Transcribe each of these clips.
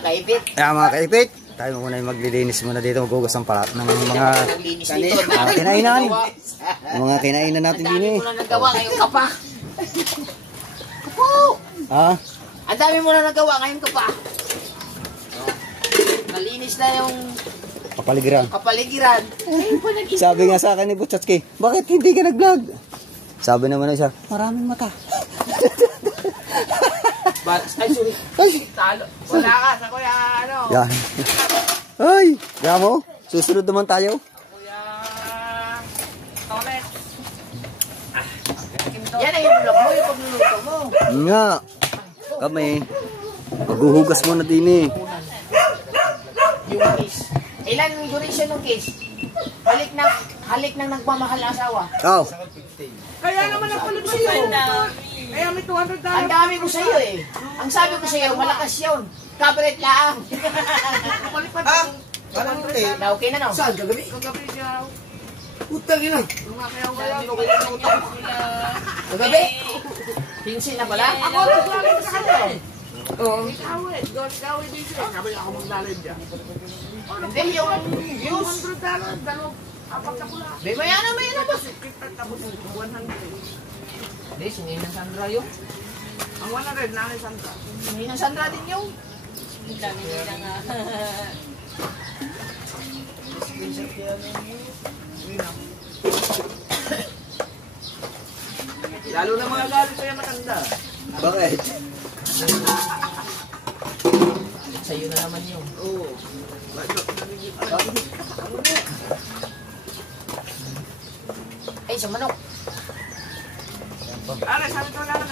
kaipit. Kaya mga kaipit, tayo muna yung maglilinis muna dito, maghugas ng palat ng mga kinainan. Mga kinainan natin din eh. Ang dami mo na nagawa ngayon ka pa. Kapo! Ha? Ang dami mo na nagawa ngayon ka pa. Nalinis na yung Kapaligiran. kapaligiran. Sabi nga sa akin ni Butchatski, bakit hindi ka nag-vlog? Sabi naman na siya, maraming mata. Ay, sorry. Ay! Talo. Wala ka sa kuya, ano? Yan. Ay! Yan mo, susunod naman tayo. Kuya... Tolet. Yan ay yung vlog mo, yung pagluluto mo. Nga. Kami, maghuhugas muna din eh. Yung kiss. Ilan yung duration ng kiss? Halik ng nagmamahal na asawa. Oh. Kaya naman ang palit sa'yo. Kaya may $200. Ang dami ko sa'yo eh. Ang sabi ko sa'yo, malakas yun. Kabaret lang. Parang hindi. Na okay na no? Saan? Kagabi? Kagabi siya. Utang ina. Kagabi? 15 na pala? Ako naglalagay sa kanya. Oo. Gawin din siya. Sabi ako maglalagay dyan. Hindi yung views. $200. Apat na pula. Di ba yan naman yun ba? Tapos 100. Hindi, singin ng Sandra yun. Ang 100 na ng Santa. Singin ng Sandra din yun. Dami nila nga. Lalo na mga galit ko yung matanda. Bakit? Sa'yo na naman yun. Oo. Ay, sa manok. Ano, sabi ko na lang.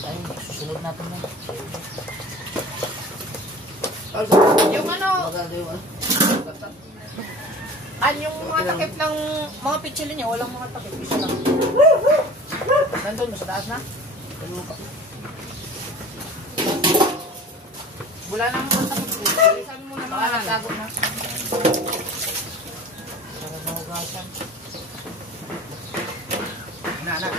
Ay, susunod natin mo. Yung ano, yung mga takip ng mga pitchilin niya, walang mga takip. Isa lang. Nandun mo sa taas na? Wala na mga takip. Sabi mo na mga nagtago na. Para mahugasan. Nanak.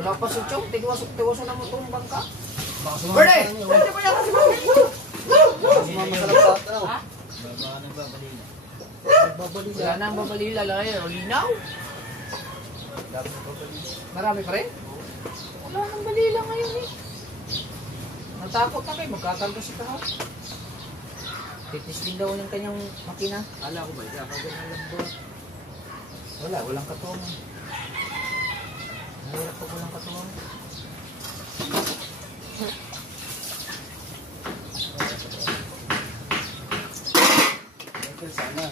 Wala pa si Chong, tiwaso na mo itong bangka. Berde! Pwede pa yan kasi bakit? Ha? Wala na ang babalila lang yan. O linaw? Marami pa rin? Wala nang balila ngayon eh. Natakot na kayo, magkakarga si Kaho. Titis din daw ng kanyang makina. Kala ko ba, ganyan lang ba? Walang katungan. Mahirap pag walang katungan. Sana.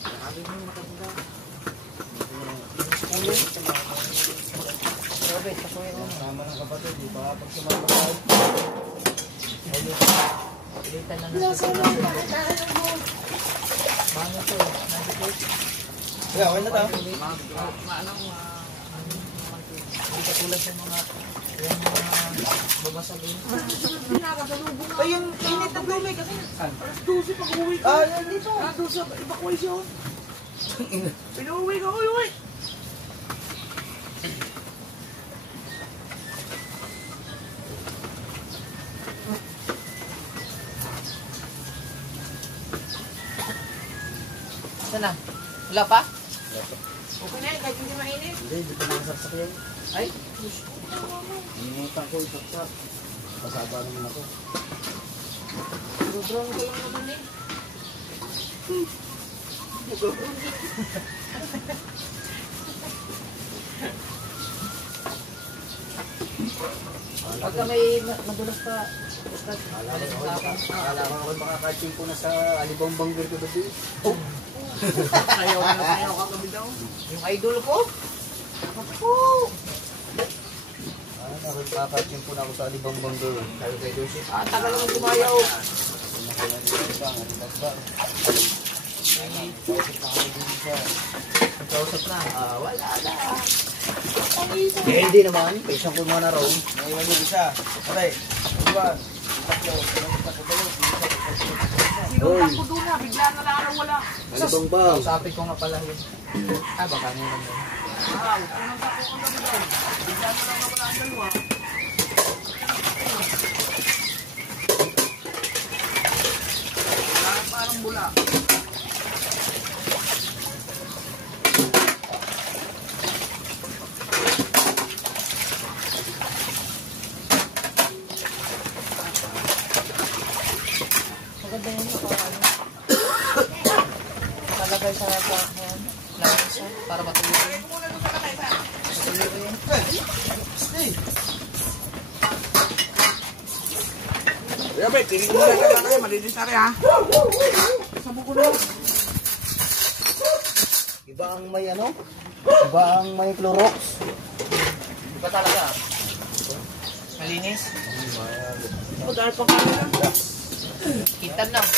Sabi mo makaganda. Grabe, pasuhin mo. Sama ng kapatid, di ba? Pag sumama tayo. Pilitan na natin. Bango to eh. Yeah, okay na tayo. Hindi katulad sa mga babasagin. Ay, yung init na blue kasi. Alas 12 pag uwi ko. Ah, dito. Doon sa evacuation. Pinuwi ko, uwi. Saan na? Wala pa? Okay na, kahit hindi mainit. Hindi, hindi ko nakasaksak yan. Ay, Hinimutan ko, isaksak. Pasaba naman ako. sobrang ko lang naman eh. Pagka may madulas pa, Akala ko ako makakaching ko na sa alibang banggir ko doon. Oh! Ayaw ka kami daw. yung idol ko. Ako. Ako makakaching ko na ako sa alibang banggir. Sabi kay Dosi. Tagal naman tumayaw. Kausap na kami din siya. Kausap na. Wala na. Eh, hindi naman. Isang kumuha na raw. Naiwan yung isa. Aray. Diba? Tatlo. Hoy. Ko doon na. Bigla na lang wala. Ano bang bang? Sabi ko nga pala yun. Baka nila yun. Unang tako ko lang doon. Bigla na lang wala ang dalawa. Wala parang bula. Maganda yun ako. Talagay sa lansa para matuloy. Yabe, tingin mo na kayo. Malinis na rin ha. Sabi ko na. Iba ang may ano? Iba ang may Clorox. Iba talaga. Malinis. Dahil pa kami na. Kitan lang.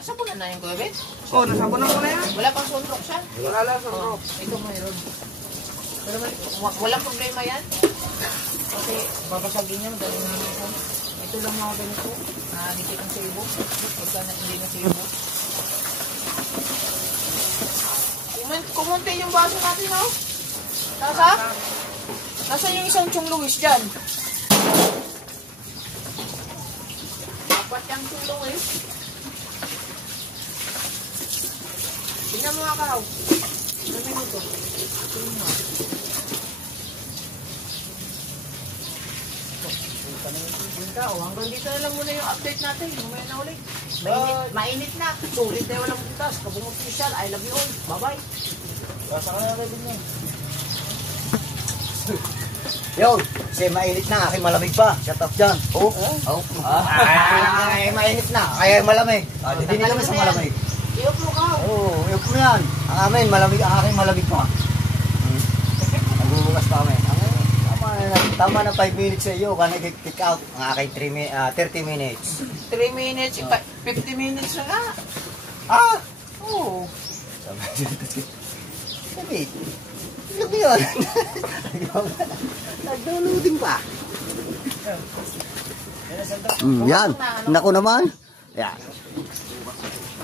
Nasa po na yung kuwebet? Oh, nasabon na muna yan. Wala pang sunrock siya. Wala lang sa rock. Ito mayroon. Pero walang problema yan. Kasi babasagin niya, madaling naman. Ito lang mga ganito. Dikit ang sibo. Pagka na hindi na sibo. Kumunti yung baso natin, no? Nasa yung isang Chong Luis dyan? Dapat yung Chong Luis. Tingnan mo nga kahaw. Ilang minuto? Tingnan mo. Hanggang dito na lang muna yung update natin. Mamaya na ulit. Mainit na. Sulit na walang butas. Kabungot official. I love you all. Bye-bye. Basta ka na rin niya. Yun, kasi mainit na. Aking malamig pa. Shut up dyan. Oh. Ay, mainit na. Kaya malamig. Hindi kami sa malamig. Iyok mo ka. Oo, yun po yan. Ang amin, malamig, ang aking malamig pa. Nagbubukas pa kami. Tama na 5 minutes sa iyo, kana kick out ang aking 30 minutes. 3 minutes, 50 minutes na nga. Ah! Oo. Sabi, ilag mo yun. Nag-downloading pa. Yan, naku naman. Yan.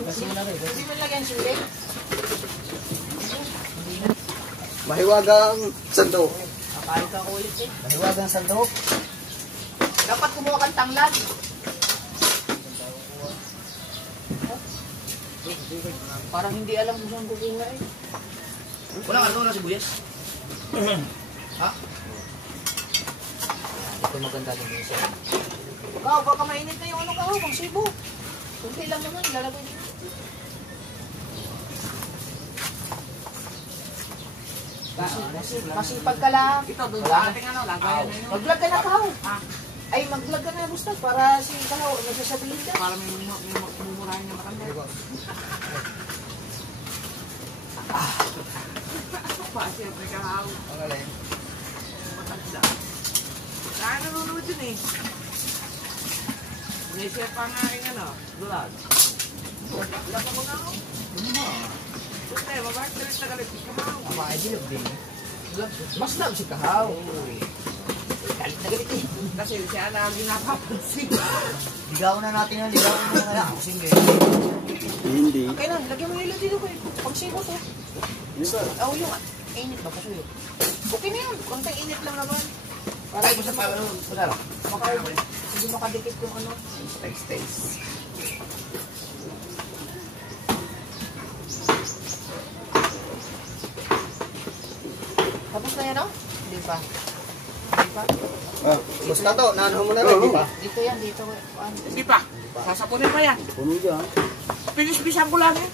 Hindi mo lagyan sili. Mahiwagang sandok. Kakain ka ulit eh. Mahiwagang sandok. Dapat kumuha kang tanglad. Parang hindi alam kung saan kukuha eh. Walang ano na sibuyas. Ha? Ito maganda din yung siya. Baka mainit na yung ano ka, pang sibo. Kunti lang naman, lalagay din. Masipag ka lang. Ito, doon sa ating ano, lagayan na yun. Mag-vlog ka na, Kao. Ay, mag-vlog ka na, Gustavo, para si Kao, nagsasabihin ka. Para may mumurahin niya matanda. Pa, siyempre ka hao. Ang alin. Matanda. Kaya nanonood yun eh. May-share pa nga aking ano, vlog. Vlog ako na ako. Punta, mabait galit na galit. Kamaw. Ama, ay dilog din. Mas love si Kahaw. Galit na galit eh. Kasi siya na ang ginapapansin. Ligaw na natin yun. Ligaw na natin yun. Kasi hindi. Okay na, lagyan mo nila dito ko eh. Pang sibo to. Oh, yung init ba kasi yun? Okay na yun. Konting init lang naman. Para Ay, basta pa, ano, lang. hindi makadikit yung ano. Stays. Tapos na yan, no? Hindi pa. Hindi pa. Basta to, nanahan mo na rin, di ba? Dito yan, dito. Hindi pa. Sasapunin pa yan. Puno dyan. Pinis-bisan ko lang eh.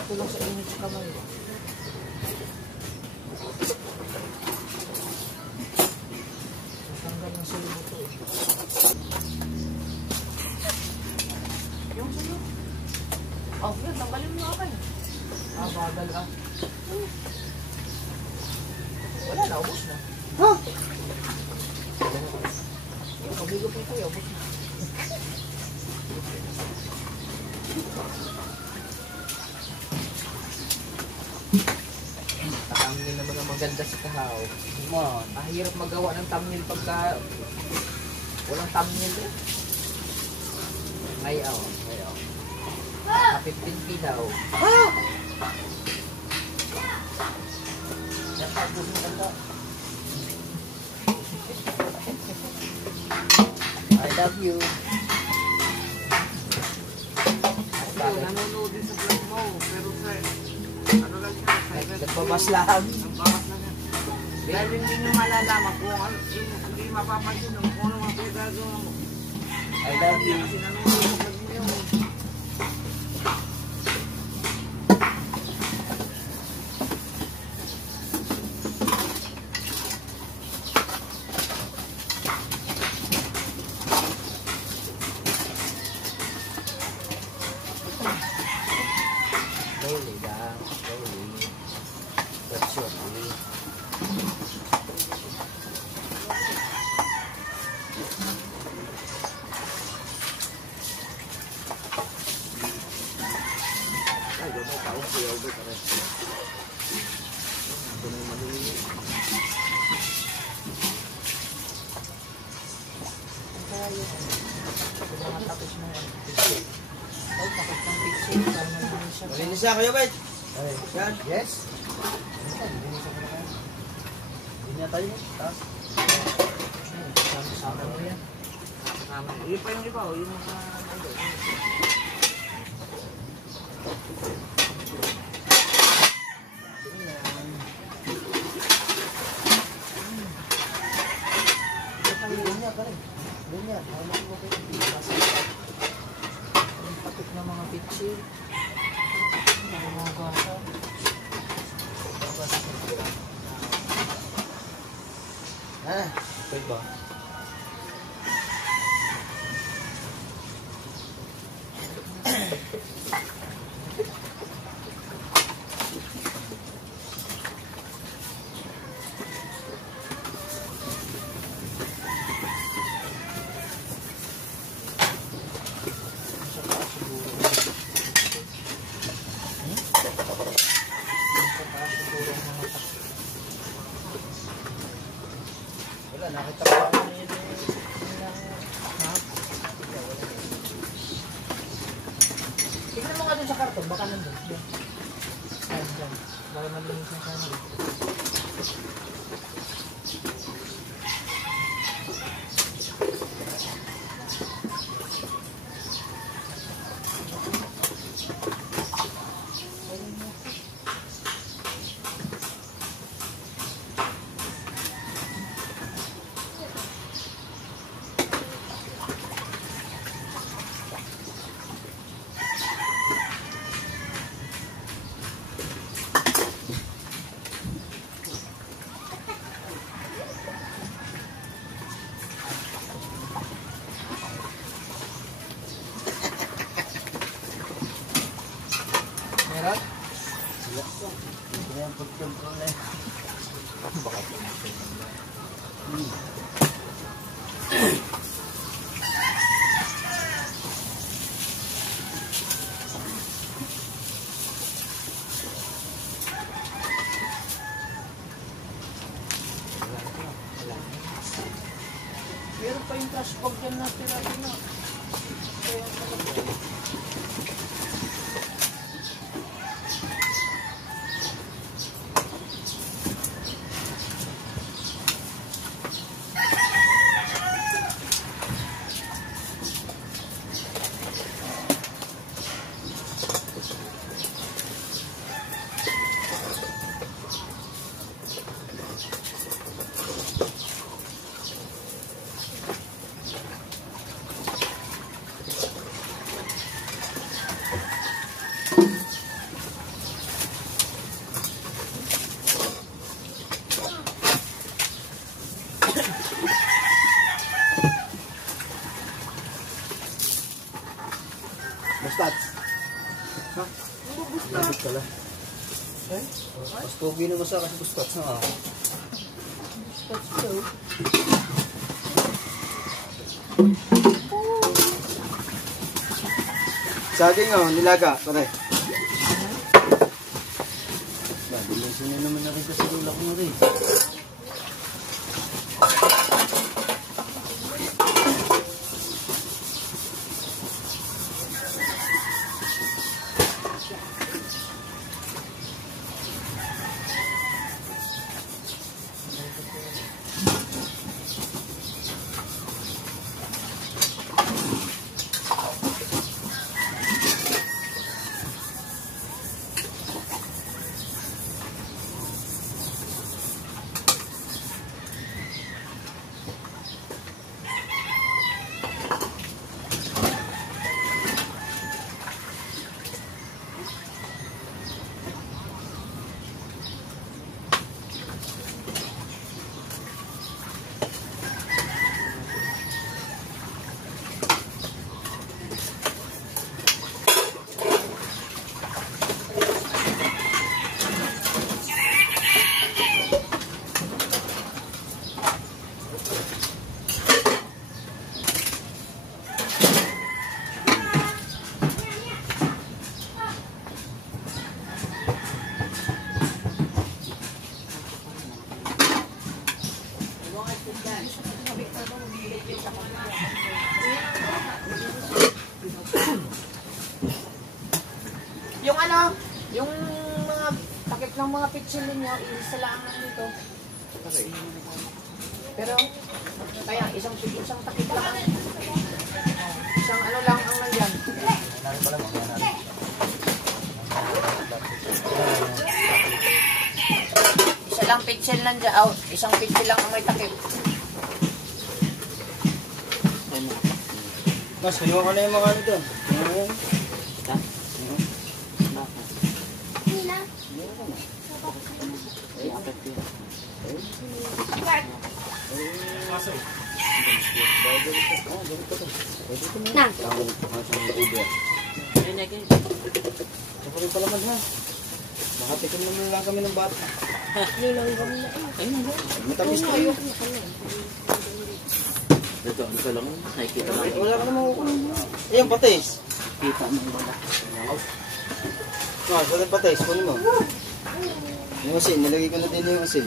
Ito lang sa init sa kamay. Tanggal ng silibo to eh. Yung sa'yo. Oh, yun, tanggalin mo ako eh. Bagal ah. Wala na, ubos na. Ha? Yung pabigo po ito, ubos na. maganda si Kahaw. Man. Mahirap magawa ng thumbnail pagka walang thumbnail eh. Ngayaw. Kapit pinpi daw. I love you. Ito, nanonood din sa vlog mo. Pero sa, ano lang siya, silent. Nagpabas lang. Ang bakas lang yan. Dahil hindi nyo malalaman kung ano, hindi mapapansin kung ano mga pinagagawa mo. I love you. Kasi nanonood sa vlog mo yun. Slowly lang. Slowly. But surely. Ay, gano'n taong si Albert pa rin. Ito na yung maliliit. Tapos mo ang picture. Oh, tapos ng picture. Parang naman siya. Malinis na kayo, Bet. Yan. Yes. Hindi na tayo. Taas. Sama mo yan. Tama. Iyon pa yung iba, oh, yung mga nandun. Ang patik ng mga picture. Ang mga gasa. Pwede ba? Sa taas siguro. Sa taas siguro ang mga tak. Wala, nakita ko ako yun. Ha? Tignan mo nga dun sa karton. Baka nandun. Yan. Yan. Baka malinis na sana. Meron? Hindi na yung pag-control na yun. Baka pinatay mo lang. Wala na. Meron pa yung cash bag dyan na tirahin na. Kaya talaga. Mustats. Ha? Labit pala. Eh? Mas pogi naman sa kasi mustats na ah. That's so. Saging oh, nilaga, pare. Dilenso na naman na rin kasi ulak mo rin. Yung ano, yung mga takip ng mga pitsil ninyo, isa lang lang dito. Pero, kaya isang takip lang. Isang ano lang ang nandyan. Narin pala, mga narin. Isa lang pitsil nandyan. Oh, isang pitsil lang ang may takip. Mas, kayuha ka na yung mga ano doon. Na. Saka rin pala man ha. Makatikim naman lang kami ng bata. Matamis na yun. Ito, ano ka lang, nakikita mo. Wala ka naman kukunin. Ayan, patis. Kita mo wala. Wala yung patis. Kunin mo. Yung asin, nilagay ko na din yung asin.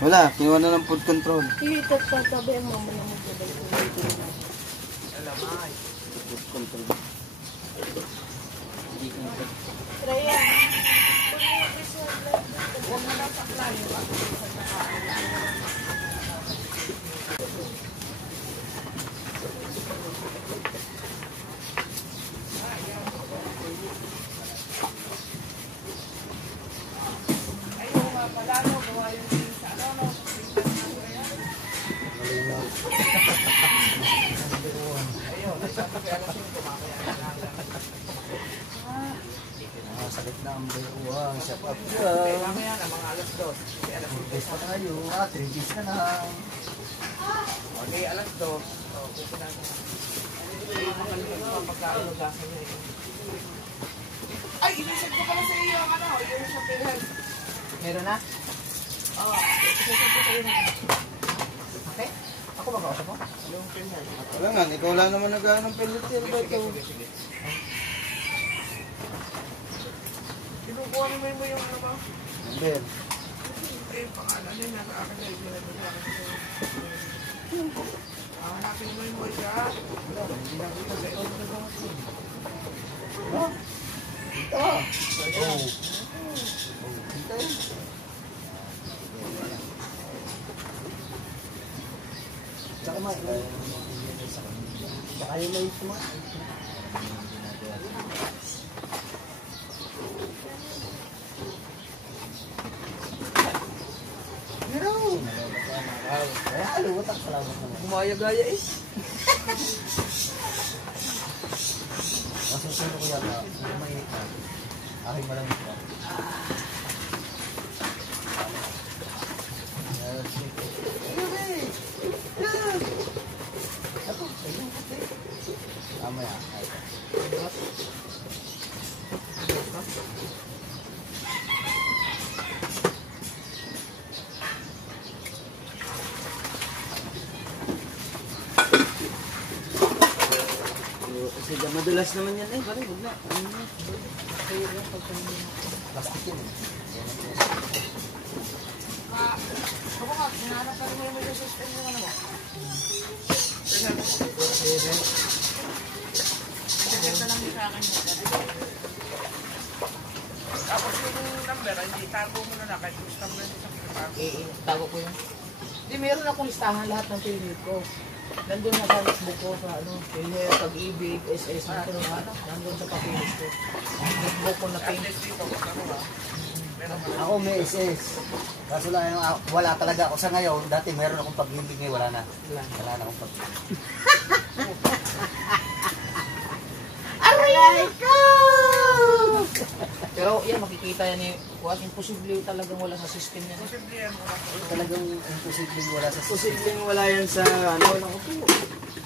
Wala, kinuha na ng food control. Hindi tatabi ang mama na magbabalik. Food control. Raya. Sakit na ang bayuan. Shut up dyan. Mamaya na, mga alas 2. Kasi alas 4 days pa tayo. 3 days na lang. Okay, alas 2. Oh, pupunan ko. Hindi mo kalimutan ko pagkainugasan niya. Ay, inisip ko pala sa iyo ang ano, yung sa PhilHealth. Meron na? Oo, inisip ko sa iyo na. Okay? Ako ba kausap mo? Yung PhilHealth. Wala nga, ikaw lang naman nag-ano ng pellet yan. Sige. Kinukuha mo yung ano ba? Ben. Ay, pangalan niya, nasa akin na yung hanapin mo yung mga siya. Hindi na kita sa iyo. Tsaka yung may kumain. Kaya lutak, salamat naman. Gumaya-gaya eh. Masusunod ko yata, hindi mainit na. Aking malamit pa. Mamaya. Sige, madulas naman yan eh. Pare, huwag na. Plastic yun. Ako nga, hinahanap ka rin mo yung system yung ano mo. Ito lang sa akin mo. Tapos yung number, hindi tago mo na kahit gusto mo na sa pagkakago. Tago ko yun. Hindi, meron akong listahan lahat ng pinili ko. Nandun na sa notebook ko sa ano, Pilher, Pag-ibig, SS, nandun sa papilis ko. Notebook ko na pink. Ako may SS. Kaso lang, wala talaga ako sa ngayon. Dati meron akong pag-ibig ngayon, wala na. Wala na akong pag-ibig. Aray ko! Pero yan, makikita yan eh. What imposible talagang wala sa system yan. Talagang imposible wala sa system. Posibleng wala yan sa ano.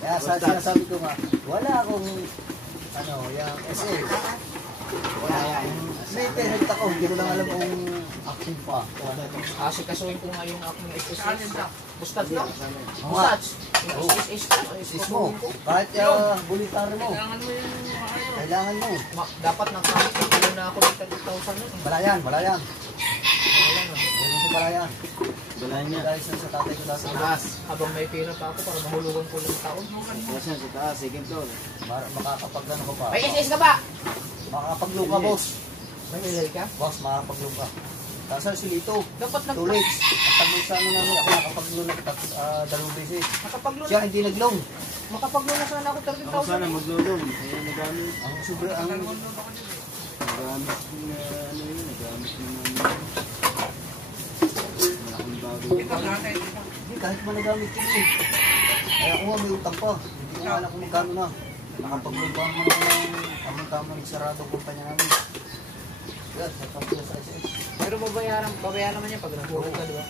Kaya sinasabi ko nga, wala akong ano, yung SS. Wala yan. May internet ako, hindi ko lang alam kung active pa. Kasi kasuhin ko nga yung aking SS. Bustad na? Oo nga. Bustad. Yung SS ko. SS mo. Kahit bulitary mo. Kailangan mo. Dapat nakakita na ako ng 30,000 nun. Balayan, balayan. Wala na. Huwag mo balayan. Balaan niya. Dahil sa tatay ko dati. Habang may pera pa ako para mahulugan ko ng taon. Tapos yan sa taas, second floor. Makakapagano ko pa. May SS ka ba? Makakapaglo ka, boss. May nilay ka? Boss, makakapaglo ka. Tapos si Lito, Dapat 2 weeks. Ang taglo sa ano namin, ako nakapaglo na 2 beses. makapaglo Siya hindi naglong. makapaglo na sana ako Ako 30,000. sana maglulong. Kaya nagamit. Ang sobra, ang Nagamit na ano yun. Nagamit naman. Malaking bago. hindi, kahit man nagamit yun eh. Kaya ako nga may utang pa. Hindi ko nga alam kung magkano na. Nakapaglo pa naman ako ng tamang nagsarado kumpanya namin. Yan, nagpapaglo sa SS. Pero babayaran naman niya pag nahulog ka, di ba?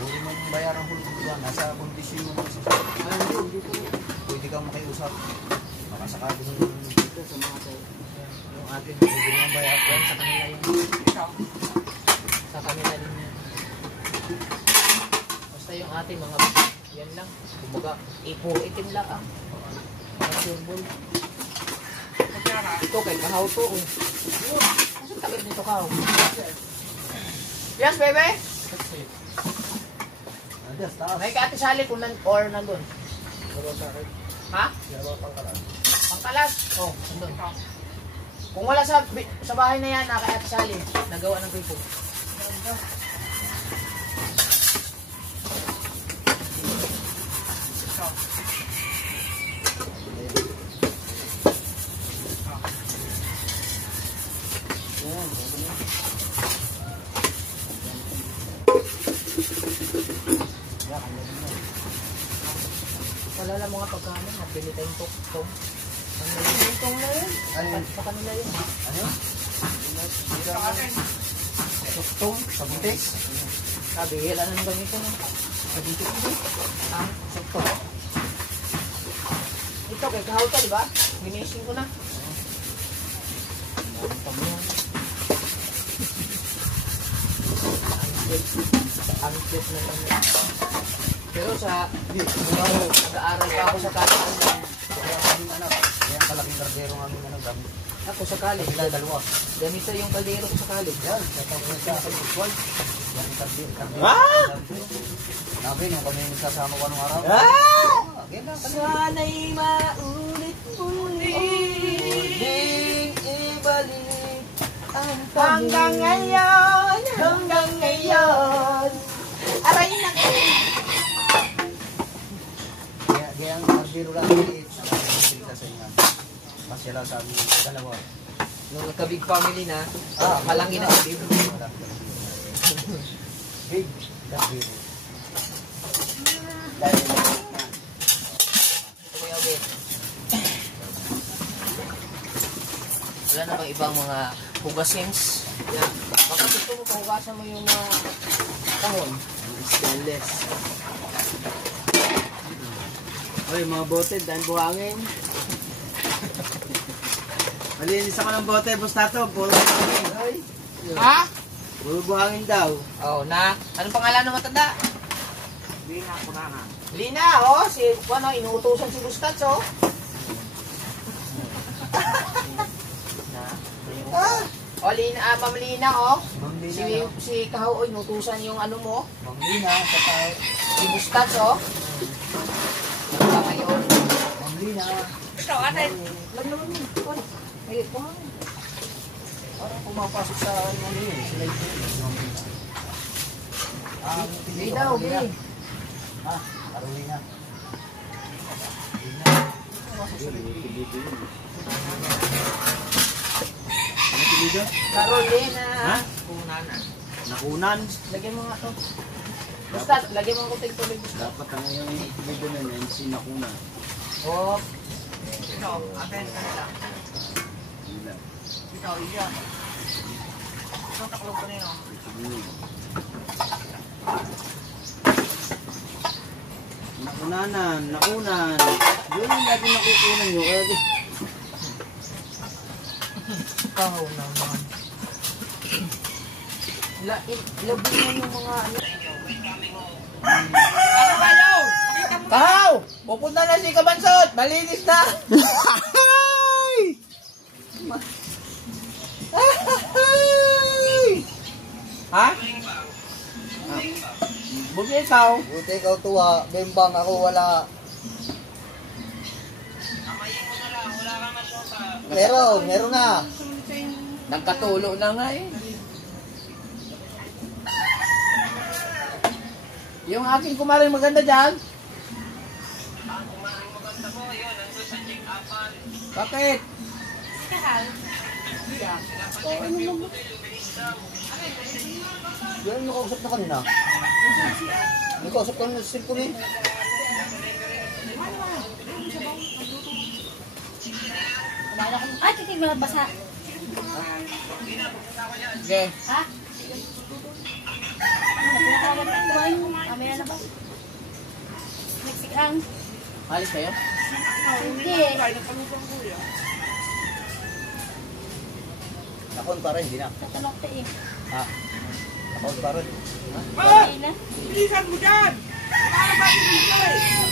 Pwede mo yung bayaran hulog ko ba? Nasa kondisyon mo kasi. Hindi po. Pwede kang makiusap. Makasakado ng Ito sa mga tayo. Yung atin, pwede naman bayaran. yan sa kanila yun. Sa kanila din yan. Basta yung atin, mga yan lang. Kumbaga, puro itim lang ang. Mga symbol. Ito kay kahaw to. Kasi tagad nito kahaw. Yes, bebe? Andiyan, taas. May ka Ate Sally kung or nandun. Ha? Pangkalas? Oo, nandun. Kung wala sa bahay na yan, kay Ate Sally, nagawa ng gripo. Wala lang mga pagkano, mabili tayong tong. Ang tong na yun. Sa kanila yun. Ano? Tuktong, sabuntis. Sabi, wala na ng ganito na. Sabuntis mo. Ah, sakto. Ito, kay kahaw ka, di ba? Ginising ko na. Unfit na lang. Pero sa, nag-aaral pa ako sa college. Kaya kaming anak, kaya ang kalaking kardero ng aming anak, gamit. Ako sa college. Sila dalawa. Ganito yung kaldero ko sa college. Yan, sa tawag sa football. Yan ang kardero. Ah! Nabi, nung kami nagsasama ko anong araw. Yan lang, Sana'y maulit-ulit Muling ibalik ang hanggang ngayon, hanggang ngayon. Aray na Kaya ang kardero lang maliit. Sila sa inyo. Masya lang sa amin dalawa. nung nagka-big family na, malangin na si Bib. Big kardero. Kuya Bib. Wala na bang ibang mga hugasins? Yan. Baka gusto mo pahugasan mo yung mga kahon. Stainless. Oy, mga bote, dahil buhangin. Malinis ako ng bote, Bustato. Puro buhangin. Ay. Ha? Puro buhangin daw. Oh, na. Anong pangalan ng matanda? Lina, Lina, oh. Si, ano, inuutosan si Gustats, oh. Ma'am Lina, oh. Ma'am Si, Lina, no? si Kahoy, nutusan yung ano mo. Ma'am Lina, sa tao. Si Bustats, oh. Wala ngayon. Ma'am Lina. Ikaw, ate. Lag naman yun. Oy, may kumain. Parang pumapasok sa ano yun, sila yung Ma'am Lina. Ah, Hindi daw, Ma'am Lina. hindi. Ha? Carolina. Ano pilido? Carolina. Ha? Kunanan. Nakunan. Lagyan mo nga to. Bustats, lagyan mo kunting tubig. Bustats. Dapat ang yung pilido na yun, si Nakunan. Oh, Ikaw, ate, kanila. Hila. Ikaw, iya. Ikaw, taklog ko nino. Nakunanan, nakunan. Yun yung lagi nakukunan nyo. Kahoy naman. Labi mo yung mga ano. Ano kayo? Pakita mo. Kahoy! Pupunta na si Kabansot! Malinis na! Ha? Buti ikaw. Buti ikaw tuwa, bembang ako wala. Meron na. Nagkatulo na nga eh. Yung aking kumaring maganda dyan. Bakit? Yan yung kausap na kanina. Yung kausap ko na sa cellphone eh. Ay, titig mo basa. Okay. Ha? Pinakawan ka kumain mo. Kami na ba? Mexican. Alis kayo? Hindi. Kaya nagpalugang kuya. Nakon pa rin, hindi na. Tatanok ta eh. Ha? Nakon pa rin. Ah! Hindi na. Bilisan mo dyan! Para ba dito eh?